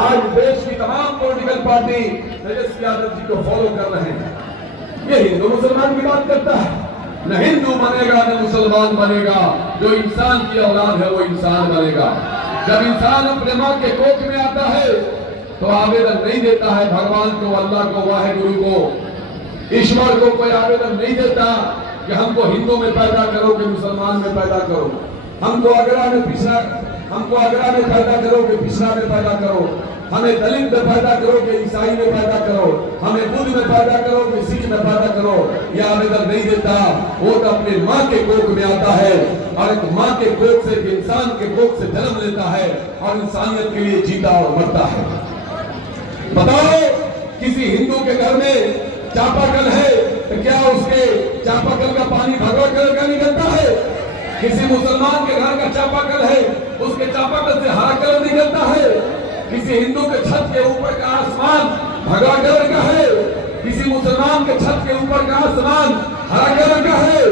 आज देश की तमाम पॉलिटिकल पार्टी तेजस्वी यादव जी को फॉलो कर रहे हैं। ये हिंदू मुसलमान की बात करता है, न हिंदू बनेगा न मुसलमान बनेगा। जो इंसान की औलाद है वो इंसान बनेगा। जब इंसान अपने माँ के कोख में आता है तो आवेदन नहीं देता है भगवान को, अल्लाह को, वाहिगुरु को, ईश्वर को कोई आवेदन नहीं देता कि हमको हिंदू में पैदा करो कि मुसलमान में पैदा करो, हमको आगरा में पैदा करो कि पिछड़ा में पैदा करो, हमें दलित में पैदा करो कि ईसाई में पैदा करो, हमें बुद्ध में पैदा करो कि सिख में पैदा करो। यह आवेदन नहीं देता। वो तो अपने माँ के कोख में आता है और एक माँ के कोख से, इंसान के कोख से जन्म लेता है और इंसानियत के लिए जीता और मरता है। बताओ, किसी हिंदू के घर में चापाकल है तो क्या उसके चापाकल का पानी भगवा कलर का निकलता है? किसी मुसलमान के घर का चापाकल है, उसके चापाकल से हरा कलर निकलता है? किसी हिंदू के छत के ऊपर का आसमान भगवा कलर का है, किसी मुसलमान के छत के ऊपर का आसमान हरा कलर का है।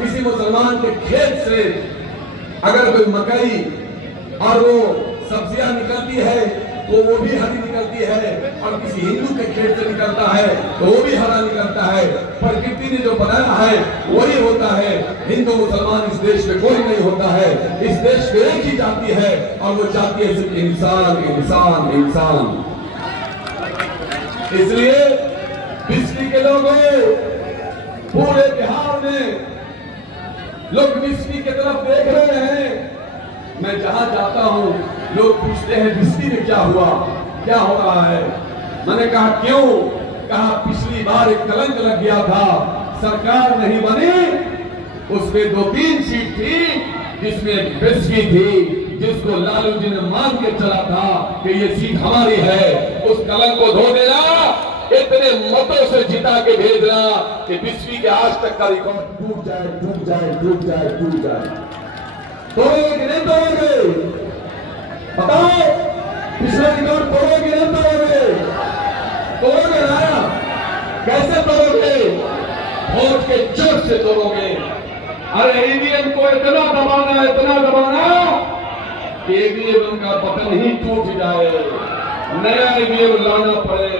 किसी मुसलमान के खेत से अगर कोई मकई और वो सब्जियां निकलती है तो वो भी हरी निकलती है, और किसी हिंदू के खेत से निकलता है तो वो भी हरा निकलता है। प्रकृति ने जो बनाया है वही होता है। हिंदू मुसलमान इस देश में कोई नहीं होता है। इस देश में एक ही जाति है और वो जाति है सिर्फ इंसान, इंसान, इंसान। इसलिए बिस्फी के लोगों, पूरे बिहार में लोग बिस्फी की तरफ देख रहे हैं। मैं जहां जाता हूं लोग पूछते हैं बिस्फी में क्या हुआ, क्या हो रहा है। मैंने कहा क्यों? कहा पिछली बार एक कलंक लग गया था, सरकार नहीं बनी, उसमें 2-3 सीट थी जिसमें बिस्फी थी, जिसको लालू जी ने मान के चला था कि ये सीट हमारी है। उस कलंक को धो देना, इतने मतों से जिता के भेजना कि बिस्फी के आज तक का रिकॉर्ड टूट जाए, टूट जाए, टूट जाए, टूट जाए। तोड़ोगे कि नहीं तोड़ोगे? बताओ, पिछले रिकॉर्ड तोड़ोगे कि नहीं तोड़ोगे? तोड़ोगे ना? कैसे तोड़ोगे? वोट के चोट से तोड़ोगे। अरे ईवीएम को इतना दबाना, इतना दबाना कि ईवीएम का बटन ही टूट जाए, नया ईवीएम लाना पड़े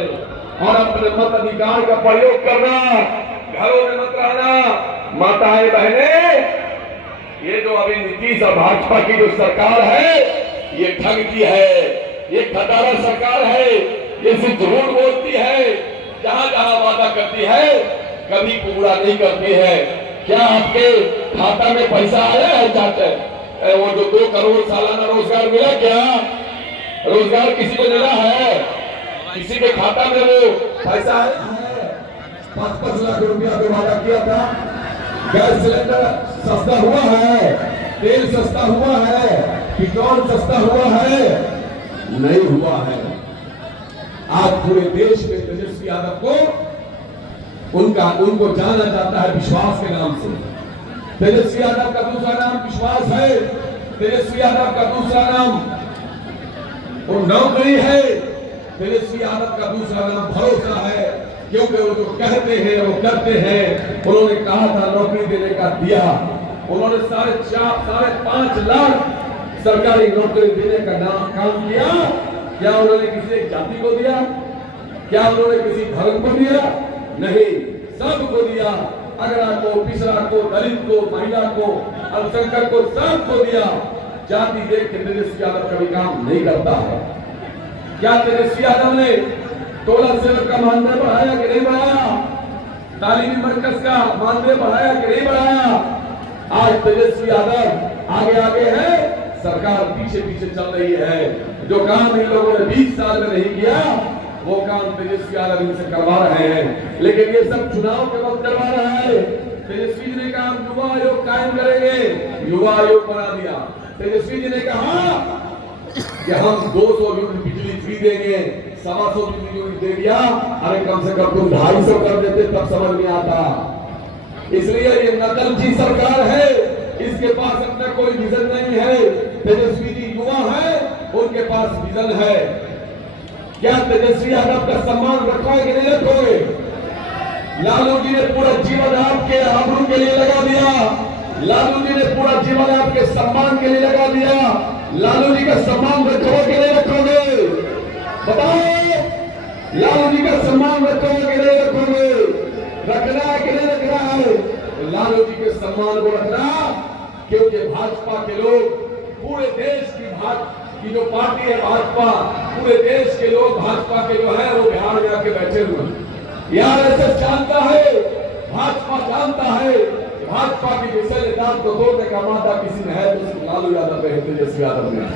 और अपने मत अधिकार का प्रयोग करना। घरों में मत रहना। माताएं बहनें, ये जो अभी नीतीश और भाजपा की जो सरकार है ये ठग की है, ये खटारा सरकार है, ये सिर्फ झूठ बोलती है, जहां जहां वादा करती है कभी पूरा नहीं करती है। क्या आपके खाता में पैसा आया है चाचा? वो जो 2 करोड़ सालाना रोजगार मिला, क्या रोजगार किसी को मिला है? किसी के खाता में वो पैसा आया है? 5-5 लाख रुपया जो वादा किया था। गैस सिलेंडर सस्ता हुआ है, तेल सस्ता हुआ है, पेट्रोल सस्ता हुआ है? नहीं हुआ है। आज पूरे देश में तेजस्वी यादव को उनको जाना जाता है विश्वास के नाम से। तेजस्वी यादव का दूसरा नाम विश्वास है। तेजस्वी यादव का दूसरा नाम वो नौकरी है। तेजस्वी यादव का दूसरा नाम भरोसा है, क्योंकि वो जो कहते हैं वो करते हैं। उन्होंने कहा था नौकरी देने का, दिया। उन्होंने 5.5 लाख सरकारी नौकरी देने का काम किया। क्या उन्होंने किसी एक जाति को दिया? क्या उन्होंने किसी धर्म को दिया? नहीं, सबको दिया। अगड़ा को, पिछड़ा को, दलित को, महिला को, अल्पसंख्यक को, सबको दिया। जाति देख के तेजस्वी यादव कभी काम नहीं करता है। क्या तेजस्वी यादव ने टोला सेवक का मानदेय बढ़ाया कि नहीं बढ़ाया? तालीमी मरकज का मानदेय बढ़ाया कि नहीं बढ़ाया? आज तेजस्वी यादव आगे आगे है, सरकार पीछे पीछे चल रही है। जो काम इन लोगों ने 20 साल में नहीं किया वो काम तेजस्वी यादव इनसे करवा रहे हैं। लेकिन ये सब चुनाव के वक्त करवा रहा है। तेजस्वी जी ने कहा हम युवा आयोग कायम करेंगे, युवा आयोग बना दिया। तेजस्वी जी ने कहा कि हम 200 यूनिट बिजली फ्री देंगे, 125 यूनिट दे दिया। अरे कम से कम तुम 250 कर देते तब समझ में आता। इसलिए ये नकलची सरकार है, इसके पास अपना कोई विजन नहीं है। तेजस्वी जी युवा है, उनके पास विजन है। क्या तेजस्वी यादव का सम्मान रखोगे कि नहीं रखोगे? लालू जी ने पूरा जीवन आपके आबरू के लिए लगा दिया। लालू जी ने पूरा जीवन आपके सम्मान के लिए लगा दिया। लालू जी का सम्मान रखोगे कि नहीं रखोगे? जी का सम्मान रखोगे कि नहीं रखोगे? रखना है कि नहीं रखना है? तो लालू जी के सम्मान को रखना, क्योंकि भाजपा के लोग पूरे देश की जो पार्टी है भाजपा, पूरे देश के लोग भाजपा के जो है वो बिहार में आके बैठे हुए हैं। यार ऐसे जानता है, भाजपा जानता है भाजपा की विषय नेता को तोड़ने का मादा किसी में है तो लालू यादव पे है, तेजस्वी यादव में।